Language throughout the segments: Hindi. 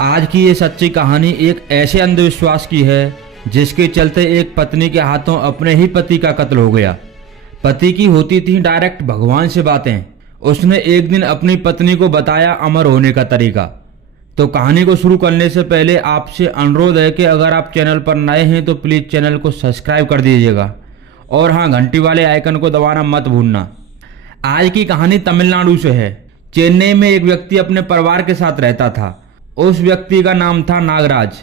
आज की ये सच्ची कहानी एक ऐसे अंधविश्वास की है जिसके चलते एक पत्नी के हाथों अपने ही पति का कत्ल हो गया। पति की होती थी डायरेक्ट भगवान से बातें। उसने एक दिन अपनी पत्नी को बताया अमर होने का तरीका। तो कहानी को शुरू करने से पहले आपसे अनुरोध है कि अगर आप चैनल पर नए हैं तो प्लीज़ चैनल को सब्सक्राइब कर दीजिएगा और हाँ, घंटी वाले आइकन को दबाना मत भूलना। आज की कहानी तमिलनाडु से है। चेन्नई में एक व्यक्ति अपने परिवार के साथ रहता था। उस व्यक्ति का नाम था नागराज।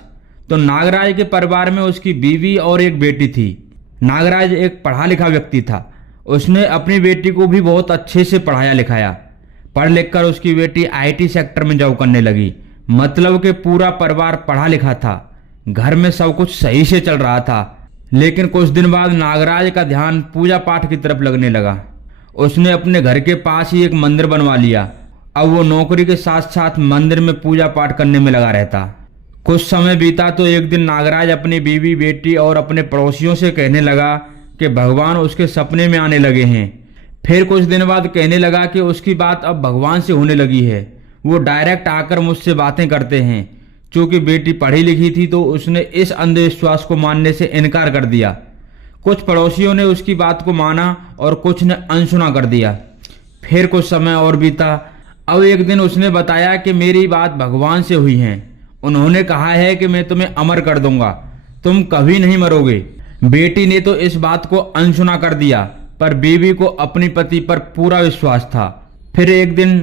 तो नागराज के परिवार में उसकी बीवी और एक बेटी थी। नागराज एक पढ़ा लिखा व्यक्ति था। उसने अपनी बेटी को भी बहुत अच्छे से पढ़ाया लिखाया। पढ़ लिख कर उसकी बेटी आईटी सेक्टर में जॉब करने लगी। मतलब कि पूरा परिवार पढ़ा लिखा था। घर में सब कुछ सही से चल रहा था। लेकिन कुछ दिन बाद नागराज का ध्यान पूजा पाठ की तरफ लगने लगा। उसने अपने घर के पास ही एक मंदिर बनवा लिया। अब वो नौकरी के साथ साथ मंदिर में पूजा पाठ करने में लगा रहता। कुछ समय बीता तो एक दिन नागराज अपनी बीवी, बेटी और अपने पड़ोसियों से कहने लगा कि भगवान उसके सपने में आने लगे हैं। फिर कुछ दिन बाद कहने लगा कि उसकी बात अब भगवान से होने लगी है। वो डायरेक्ट आकर मुझसे बातें करते हैं। चूँकि बेटी पढ़ी लिखी थी तो उसने इस अंधविश्वास को मानने से इनकार कर दिया। कुछ पड़ोसियों ने उसकी बात को माना और कुछ ने अनसुना कर दिया। फिर कुछ समय और बीता। अब एक दिन उसने बताया कि मेरी बात भगवान से हुई है। उन्होंने कहा है कि मैं तुम्हें अमर कर दूंगा, तुम कभी नहीं मरोगे। बेटी ने तो इस बात को अनसुना कर दिया, पर बीवी को अपनी पति पर पूरा विश्वास था। फिर एक दिन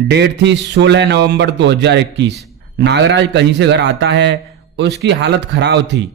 डेट थी 16 नवंबर 2021। नागराज कहीं से घर आता है। उसकी हालत खराब थी।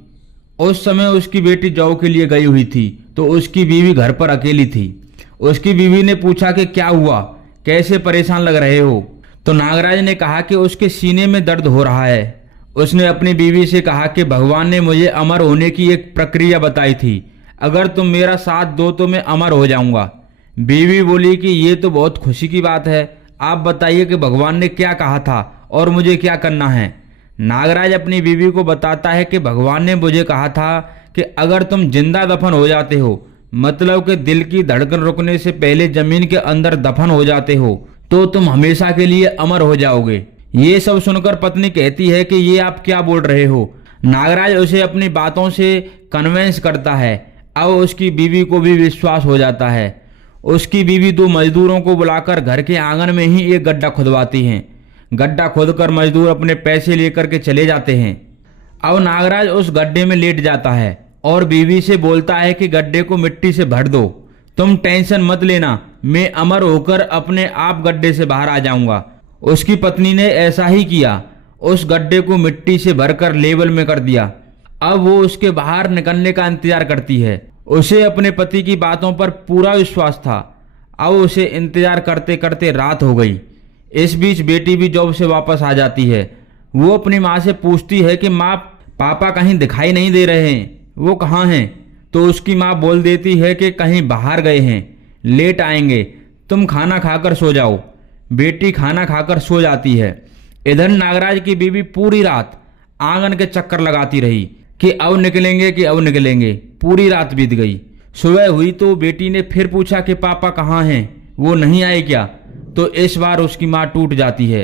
उस समय उसकी बेटी जॉब के लिए गई हुई थी तो उसकी बीवी घर पर अकेली थी। उसकी बीवी ने पूछा कि क्या हुआ, कैसे परेशान लग रहे हो। तो नागराज ने कहा कि उसके सीने में दर्द हो रहा है। उसने अपनी बीवी से कहा कि भगवान ने मुझे अमर होने की एक प्रक्रिया बताई थी, अगर तुम मेरा साथ दो तो मैं अमर हो जाऊंगा। बीवी बोली कि ये तो बहुत खुशी की बात है, आप बताइए कि भगवान ने क्या कहा था और मुझे क्या करना है। नागराज अपनी बीवी को बताता है कि भगवान ने मुझे कहा था कि अगर तुम जिंदा दफन हो जाते हो, मतलब कि दिल की धड़कन रुकने से पहले जमीन के अंदर दफन हो जाते हो, तो तुम हमेशा के लिए अमर हो जाओगे। ये सब सुनकर पत्नी कहती है कि ये आप क्या बोल रहे हो। नागराज उसे अपनी बातों से कन्विंस करता है। अब उसकी बीवी को भी विश्वास हो जाता है। उसकी बीवी दो मजदूरों को बुलाकर घर के आंगन में ही एक गड्ढा खुदवाती हैं। गड्ढा खोदकर मजदूर अपने पैसे लेकर के चले जाते हैं। अब नागराज उस गड्ढे में लेट जाता है और बीवी से बोलता है कि गड्ढे को मिट्टी से भर दो, तुम टेंशन मत लेना, मैं अमर होकर अपने आप गड्ढे से बाहर आ जाऊंगा। उसकी पत्नी ने ऐसा ही किया। उस गड्ढे को मिट्टी से भरकर लेवल में कर दिया। अब वो उसके बाहर निकलने का इंतजार करती है। उसे अपने पति की बातों पर पूरा विश्वास था। अब उसे इंतजार करते करते रात हो गई। इस बीच बेटी भी जॉब से वापस आ जाती है। वो अपनी माँ से पूछती है कि माँ, पापा कहीं दिखाई नहीं दे रहे हैं, वो कहाँ हैं। तो उसकी माँ बोल देती है कि कहीं बाहर गए हैं, लेट आएंगे, तुम खाना खाकर सो जाओ। बेटी खाना खाकर सो जाती है। इधर नागराज की बीवी पूरी रात आंगन के चक्कर लगाती रही कि अब निकलेंगे कि अब निकलेंगे। पूरी रात बीत गई। सुबह हुई तो बेटी ने फिर पूछा कि पापा कहाँ हैं, वो नहीं आए क्या। तो इस बार उसकी माँ टूट जाती है।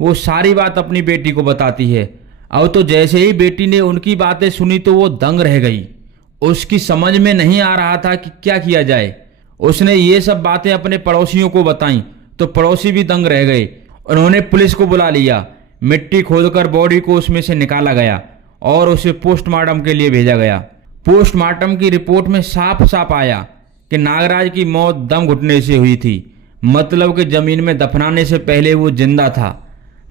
वो सारी बात अपनी बेटी को बताती है। अब तो जैसे ही बेटी ने उनकी बातें सुनी तो वो दंग रह गई। उसकी समझ में नहीं आ रहा था कि क्या किया जाए। उसने ये सब बातें अपने पड़ोसियों को बताईं तो पड़ोसी भी दंग रह गए। उन्होंने पुलिस को बुला लिया। मिट्टी खोदकर बॉडी को उसमें से निकाला गया और उसे पोस्टमार्टम के लिए भेजा गया। पोस्टमार्टम की रिपोर्ट में साफ साफ आया कि नागराज की मौत दम घुटने से हुई थी, मतलब कि जमीन में दफनाने से पहले वो जिंदा था।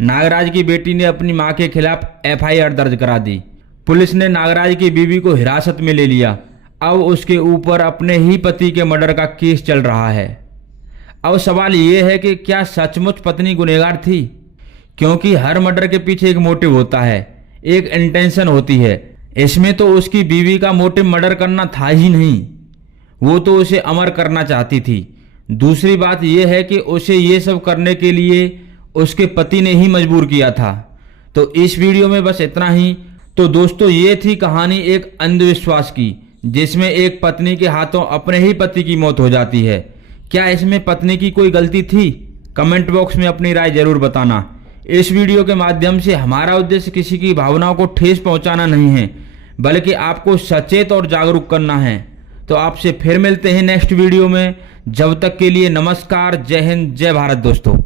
नागराज की बेटी ने अपनी मां के खिलाफ एफआईआर दर्ज करा दी। पुलिस ने नागराज की बीवी को हिरासत में ले लिया। अब उसके ऊपर अपने ही पति के मर्डर का केस चल रहा है। अब सवाल ये है कि क्या सचमुच पत्नी गुनहगार थी, क्योंकि हर मर्डर के पीछे एक मोटिव होता है, एक इंटेंशन होती है। इसमें तो उसकी बीवी का मोटिव मर्डर करना था ही नहीं, वो तो उसे अमर करना चाहती थी। दूसरी बात यह है कि उसे ये सब करने के लिए उसके पति ने ही मजबूर किया था। तो इस वीडियो में बस इतना ही। तो दोस्तों, ये थी कहानी एक अंधविश्वास की, जिसमें एक पत्नी के हाथों अपने ही पति की मौत हो जाती है। क्या इसमें पत्नी की कोई गलती थी? कमेंट बॉक्स में अपनी राय जरूर बताना। इस वीडियो के माध्यम से हमारा उद्देश्य किसी की भावनाओं को ठेस पहुंचाना नहीं है, बल्कि आपको सचेत और जागरूक करना है। तो आपसे फिर मिलते हैं नेक्स्ट वीडियो में। जब तक के लिए नमस्कार, जय हिंद, जय भारत दोस्तों।